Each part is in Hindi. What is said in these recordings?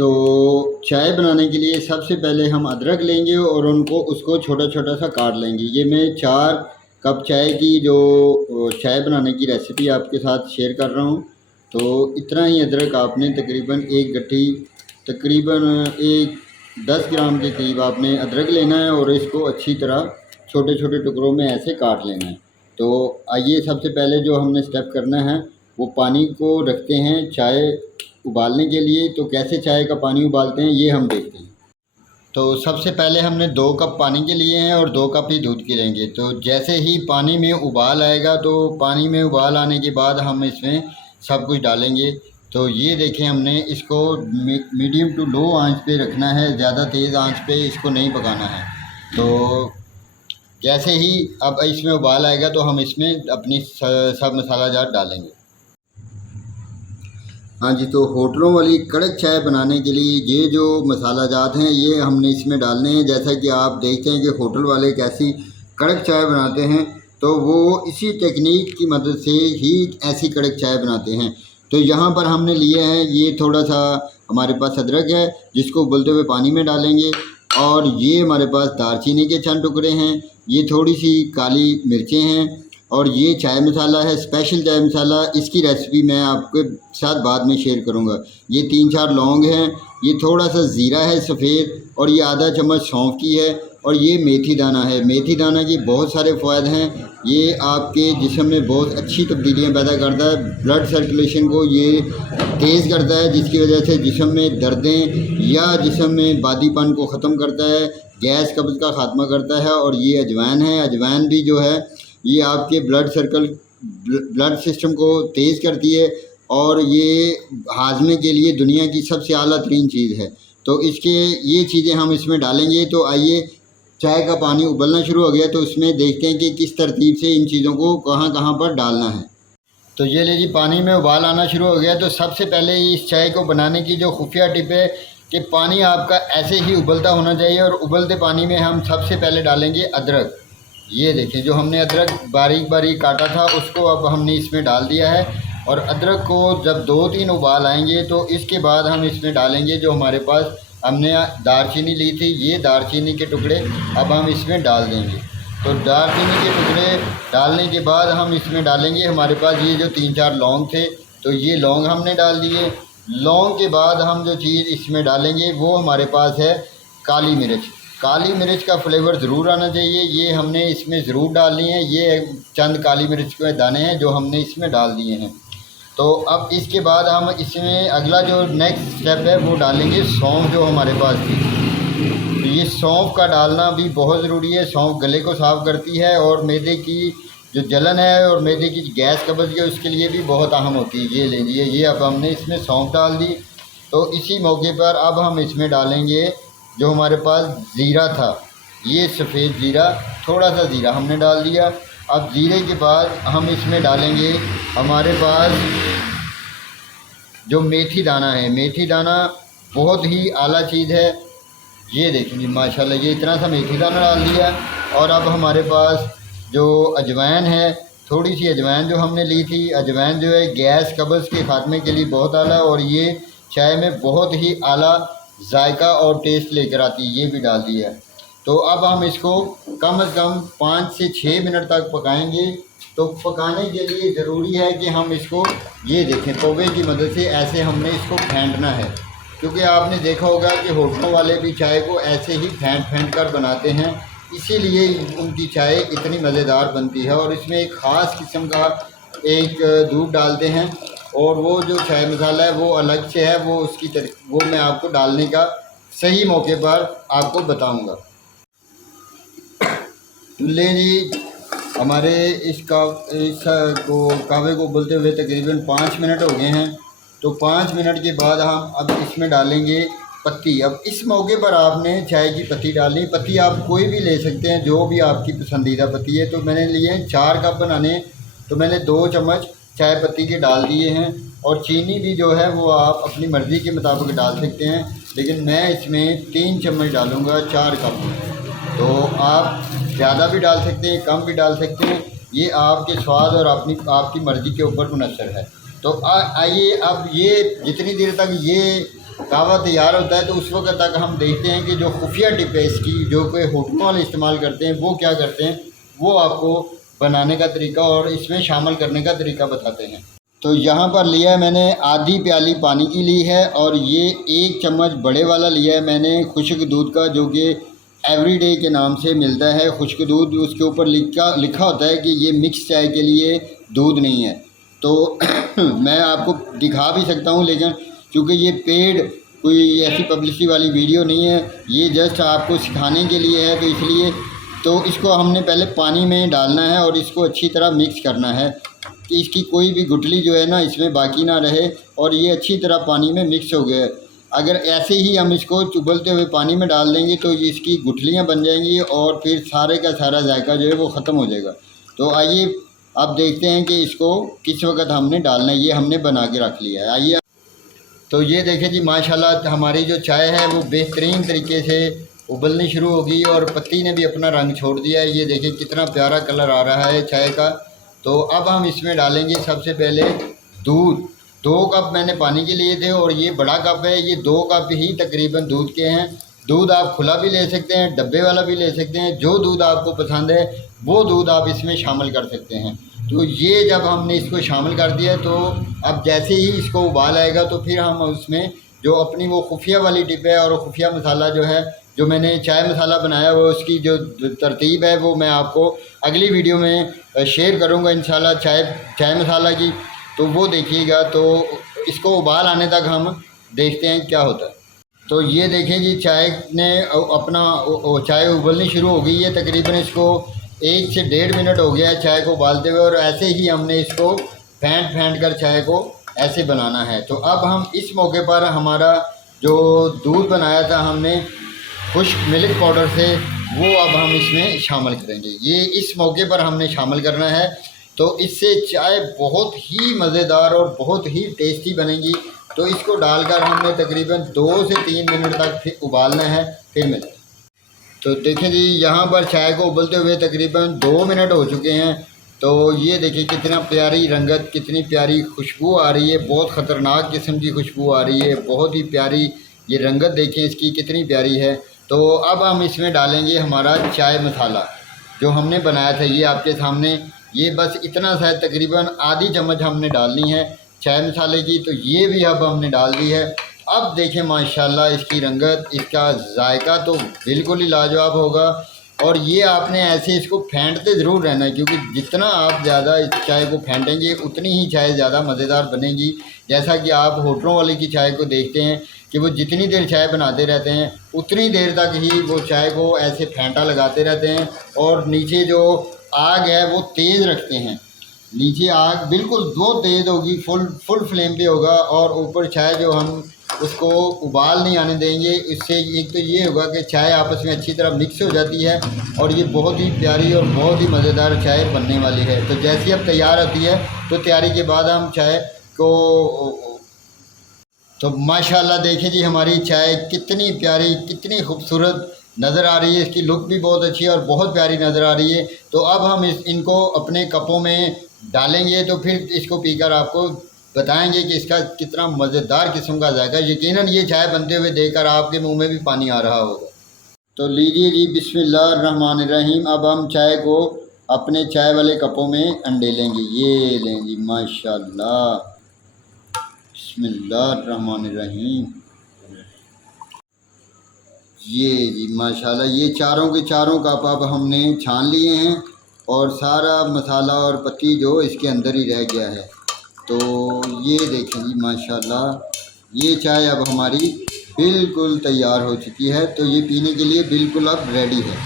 तो चाय बनाने के लिए सबसे पहले हम अदरक लेंगे और उसको छोटा छोटा सा काट लेंगे। ये मैं 4 कप चाय की जो चाय बनाने की रेसिपी आपके साथ शेयर कर रहा हूँ। तो इतना ही अदरक आपने तकरीबन एक गट्ठी तकरीबन एक 10 ग्राम के करीब आपने अदरक लेना है और इसको अच्छी तरह छोटे छोटे टुकड़ों में ऐसे काट लेना है। तो आइए सबसे पहले जो हमने स्टेप करना है वो पानी को रखते हैं चाय उबालने के लिए। तो कैसे चाय का पानी उबालते हैं ये हम देखते हैं। तो सबसे पहले हमने 2 कप पानी के लिए हैं और 2 कप ही दूध के लेंगे। तो जैसे ही पानी में उबाल आएगा तो पानी में उबाल आने के बाद हम इसमें सब कुछ डालेंगे। तो ये देखें हमने इसको मीडियम टू लो आंच पे रखना है, ज़्यादा तेज़ आंच पे इसको नहीं पकाना है। तो जैसे ही अब इसमें उबाल आएगा तो हम इसमें अपनी सब मसाला जात डालेंगे। हाँ जी, तो होटलों वाली कड़क चाय बनाने के लिए ये जो मसाला जात हैं ये हमने इसमें डालने हैं। जैसा कि आप देखते हैं कि होटल वाले कैसी कड़क चाय बनाते हैं, तो वो इसी टेक्निक की मदद से ही ऐसी कड़क चाय बनाते हैं। तो यहाँ पर हमने लिए हैं ये थोड़ा सा हमारे पास अदरक है जिसको उबलते हुए पानी में डालेंगे, और ये हमारे पास दालचीनी के चंद टुकड़े हैं, ये थोड़ी सी काली मिर्चें हैं, और ये चाय मसाला है, स्पेशल चाय मसाला। इसकी रेसिपी मैं आपके साथ बाद में शेयर करूंगा। ये 3-4 लौंग हैं, ये थोड़ा सा ज़ीरा है सफ़ेद, और ये आधा चम्मच सौंफ की है, और ये मेथी दाना है। मेथी दाना के बहुत सारे फ़ायदे हैं। ये आपके जिस्म में बहुत अच्छी तब्दीलियाँ पैदा करता है, ब्लड सर्कुलेशन को ये तेज़ करता है, जिसकी वजह से जिस्म में दर्दें या जिस्म में बादीपन को ख़त्म करता है, गैस कब्ज़ का ख़ात्मा करता है। और ये अजवाइन है, अजवाइन भी जो है ये आपके ब्लड सिस्टम को तेज़ करती है, और ये हाजमे के लिए दुनिया की सबसे आला तरीन चीज़ है। तो इसके ये चीज़ें हम इसमें डालेंगे। तो आइए, चाय का पानी उबलना शुरू हो गया तो इसमें देखते हैं कि किस तरतीब से इन चीज़ों को कहाँ कहाँ पर डालना है। तो ये ले जी, पानी में उबाल आना शुरू हो गया। तो सबसे पहले इस चाय को बनाने की जो खुफिया टिप है कि पानी आपका ऐसे ही उबलता होना चाहिए, और उबलते पानी में हम सबसे पहले डालेंगे अदरक। ये देखिए, जो हमने अदरक बारीक बारीक काटा था उसको अब हमने इसमें डाल दिया है। और अदरक को जब 2-3 उबाल आएंगे तो इसके बाद हम इसमें डालेंगे जो हमारे पास हमने दालचीनी ली थी, ये दालचीनी के टुकड़े अब हम इसमें डाल देंगे। तो दालचीनी के टुकड़े डालने के बाद हम इसमें डालेंगे हमारे पास ये जो 3-4 लौंग थे, तो ये लौंग हमने डाल दिए। लौंग के बाद हम जो चीज़ इसमें डालेंगे वो हमारे पास है काली मिर्च। काली मिर्च का फ्लेवर ज़रूर आना चाहिए, ये हमने इसमें ज़रूर डालनी है। ये चंद काली मिर्च के दाने हैं जो हमने इसमें डाल दिए हैं। तो अब इसके बाद हम इसमें अगला जो नेक्स्ट स्टेप है वो डालेंगे सौंफ, जो हमारे पास थी। तो ये सौंफ का डालना भी बहुत ज़रूरी है। सौंफ गले को साफ़ करती है और मैदे की जो जलन है और मैदे की गैस कब्ज़ है उसके लिए भी बहुत अहम होती है। ये ले लीजिए, ये अब हमने इसमें सौंफ डाल दी। तो इसी मौके पर अब हम इसमें डालेंगे जो हमारे पास ज़ीरा था, ये सफ़ेद ज़ीरा, थोड़ा सा ज़ीरा हमने डाल दिया। अब ज़ीरे के बाद हम इसमें डालेंगे हमारे पास जो मेथी दाना है। मेथी दाना बहुत ही आला चीज़ है। ये देखिए माशाल्लाह, ये इतना सा मेथी दाना डाल दिया। और अब हमारे पास जो अजवाइन है, थोड़ी सी अजवाइन जो हमने ली थी, अजवाइन जो है गैस कब्ज़ के ख़ात्मे के लिए बहुत आला, और ये चाय में बहुत ही आला जायका और टेस्ट लेकर आती है, ये भी डाल दिया है। तो अब हम इसको कम से कम 5 से 6 मिनट तक पकाएंगे। तो पकाने के लिए ज़रूरी है कि हम इसको, ये देखें, तवे की मदद से ऐसे हमने इसको फेंटना है, क्योंकि आपने देखा होगा कि होटलों वाले भी चाय को ऐसे ही फेंट कर बनाते हैं, इसीलिए उनकी चाय इतनी मज़ेदार बनती है। और इसमें एक ख़ास किस्म का एक दूध डालते हैं, और वो जो चाय मसाला है वो अलग से है, वो मैं आपको डालने का सही मौके पर आपको बताऊंगा। ले जी, हमारे इस कहवे को उबलते हुए तकरीबन 5 मिनट हो गए हैं। तो 5 मिनट के बाद हम अब इसमें डालेंगे पत्ती। अब इस मौके पर आपने चाय की पत्ती डालनी। पत्ती आप कोई भी ले सकते हैं, जो भी आपकी पसंदीदा पत्ती है। तो मैंने लिए 4 कप बनाने, तो मैंने 2 चम्मच चाय पत्ती के डाल दिए हैं। और चीनी भी जो है वो आप अपनी मर्ज़ी के मुताबिक डाल सकते हैं, लेकिन मैं इसमें 3 चम्मच डालूँगा 4 कप। तो आप ज़्यादा भी डाल सकते हैं, कम भी डाल सकते हैं, ये आपके स्वाद और आपकी मर्ज़ी के ऊपर मुनहसर है। तो आइए, अब ये जितनी देर तक ये कहवा तैयार होता है तो उस वक्त तक हम देखते हैं कि जो खुफिया टिप है इसकी, जो कोई होटलों वाले इस्तेमाल करते हैं, वो क्या करते हैं, वो आपको बनाने का तरीका और इसमें शामिल करने का तरीका बताते हैं। तो यहाँ पर लिया है मैंने आधी प्याली पानी की ली है और ये 1 चम्मच बड़े वाला लिया है मैंने खुश्क दूध का, जो कि एवरीडे के नाम से मिलता है खुश्क दूध। उसके ऊपर लिखा होता है कि ये मिक्स चाय के लिए दूध नहीं है। तो मैं आपको दिखा भी सकता हूँ, लेकिन चूँकि ये पेड कोई ऐसी पब्लिसिटी वाली वीडियो नहीं है, ये जस्ट आपको सिखाने के लिए है, तो इसलिए तो इसको हमने पहले पानी में डालना है और इसको अच्छी तरह मिक्स करना है कि इसकी कोई भी गुठली जो है ना इसमें बाकी ना रहे, और ये अच्छी तरह पानी में मिक्स हो गया है। अगर ऐसे ही हम इसको चुबलते हुए पानी में डाल देंगे तो इसकी गुठलियाँ बन जाएंगी और फिर सारे का सारा जायका जो है वो ख़त्म हो जाएगा। तो आइए अब देखते हैं कि इसको किस वक्त हमने डालना है। ये हमने बना के रख लिया है। आइए तो ये देखें जी, माशाल्लाह हमारी जो चाय है वो बेहतरीन तरीके से उबलनी शुरू होगी और पत्ती ने भी अपना रंग छोड़ दिया है। ये देखें कितना प्यारा कलर आ रहा है चाय का। तो अब हम इसमें डालेंगे सबसे पहले दूध। 2 कप मैंने पानी के लिए थे और ये बड़ा कप है, ये 2 कप ही तकरीबन दूध के हैं। दूध आप खुला भी ले सकते हैं, डब्बे वाला भी ले सकते हैं, जो दूध आपको पसंद है वो दूध आप इसमें शामिल कर सकते हैं। तो ये जब हमने इसको शामिल कर दिया तो अब जैसे ही इसको उबाल आएगा तो फिर हम उसमें जो अपनी वो खुफिया वाली टिप है और खुफिया मसाला जो है, जो मैंने चाय मसाला बनाया वो उसकी जो तरतीब है वो मैं आपको अगली वीडियो में शेयर करूँगा इंशाल्लाह, चाय मसाला की। तो वो देखिएगा। तो इसको उबाल आने तक हम देखते हैं क्या होता है। तो ये देखें जी, चाय ने अपना चाय उबलनी शुरू हो गई है। तकरीबन इसको 1 से 1.5 मिनट हो गया है चाय को उबालते हुए, और ऐसे ही हमने इसको फेंट कर चाय को ऐसे बनाना है। तो अब हम इस मौके पर हमारा जो दूध बनाया था हमने खुश्क मिल्क पाउडर से, वो अब हम इसमें शामिल करेंगे। ये इस मौके पर हमने शामिल करना है। तो इससे चाय बहुत ही मज़ेदार और बहुत ही टेस्टी बनेगी। तो इसको डालकर हमने तकरीबन 2 से 3 मिनट तक फिर उबालना है, फिर मिलते हैं। तो देखें जी, यहाँ पर चाय को उबलते हुए तकरीबन 2 मिनट हो चुके हैं। तो ये देखिए कितना प्यारी रंगत, कितनी प्यारी खुशबू आ रही है, बहुत ख़तरनाक किस्म की खुशबू आ रही है, बहुत ही प्यारी ये रंगत देखें इसकी कितनी प्यारी है। तो अब हम इसमें डालेंगे हमारा चाय मसाला जो हमने बनाया था, ये आपके सामने, ये बस इतना सा तकरीबन आधी चम्मच हमने डालनी है चाय मसाले की। तो ये भी अब हमने डाल दी है। अब देखें माशाल्लाह इसकी रंगत, इसका जायका तो बिल्कुल ही लाजवाब होगा। और ये आपने ऐसे इसको फेंटते ज़रूर रहना है, क्योंकि जितना आप ज़्यादा इस चाय को फेंटेंगे उतनी ही चाय ज़्यादा मज़ेदार बनेगी। जैसा कि आप होटलों वाले की चाय को देखते हैं कि वो जितनी देर चाय बनाते रहते हैं उतनी देर तक ही वो चाय को ऐसे फेंटा लगाते रहते हैं, और नीचे जो आग है वो तेज़ रखते हैं। नीचे आग बिल्कुल बहुत तेज़ होगी, फुल फ्लेम पे होगा, और ऊपर चाय जो हम उसको उबाल नहीं आने देंगे। इससे एक तो ये होगा कि चाय आपस में अच्छी तरह मिक्स हो जाती है और ये बहुत ही प्यारी और बहुत ही मज़ेदार चाय बनने वाली है। तो जैसी अब तैयार होती है तो तैयारी के बाद हम चाय को, तो माशाल्लाह देखें जी हमारी चाय कितनी प्यारी, कितनी खूबसूरत नज़र आ रही है। इसकी लुक भी बहुत अच्छी है और बहुत प्यारी नज़र आ रही है। तो अब हम इनको अपने कपों में डालेंगे, तो फिर इसको पीकर आपको बताएंगे कि इसका कितना मज़ेदार किस्म का जायका। यकीनन ये चाय बनते हुए देखकर आपके मुंह में भी पानी आ रहा होगा। तो लीजिए जी, बिस्मिल्लाहिर्रहमानिर्रहीम। अब हम चाय को अपने चाय वाले कपों में अंडेलेंगे। ये लें जी, माशाल्लाह, बिस्मिल्लाहिर्रहमानिर्रहीम। ये जी माशाल्लाह, ये चारों के चारों कप अब हमने छान लिए हैं और सारा मसाला और पत्ती जो इसके अंदर ही रह गया है। तो ये देखें जी माशाल्लाह, ये चाय अब हमारी बिल्कुल तैयार हो चुकी है। तो ये पीने के लिए बिल्कुल अब रेडी है।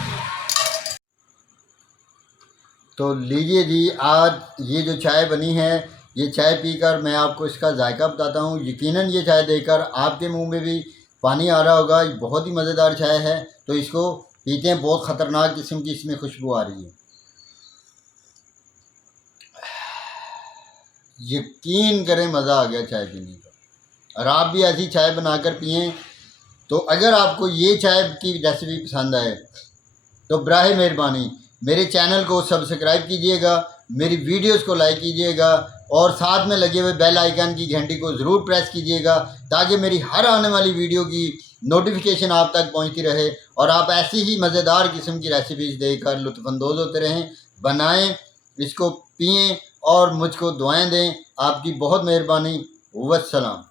तो लीजिए जी, आज ये जो चाय बनी है, ये चाय पीकर मैं आपको इसका जायका बताता हूँ। यकीनन ये चाय देकर आपके मुंह में भी पानी आ रहा होगा। बहुत ही मज़ेदार चाय है। तो इसको पीते हैं, बहुत ख़तरनाक किस्म की इसमें खुशबू आ रही है। यकीन करें मज़ा आ गया चाय पीने का। और आप भी ऐसी चाय बनाकर पिएं। तो अगर आपको ये चाय की रेसिपी पसंद आए तो बराए मेहरबानी मेरे चैनल को सब्सक्राइब कीजिएगा, मेरी वीडियोस को लाइक कीजिएगा, और साथ में लगे हुए बेल आइकन की घंटी को ज़रूर प्रेस कीजिएगा ताकि मेरी हर आने वाली वीडियो की नोटिफिकेशन आप तक पहुंचती रहे और आप ऐसी ही मज़ेदार किस्म की रेसिपीज़ देखकर लुत्फ़अंदोज़ होते रहें। बनाएं, इसको पिएं और मुझको दुआएं दें। आपकी बहुत मेहरबानी। वस्सलाम।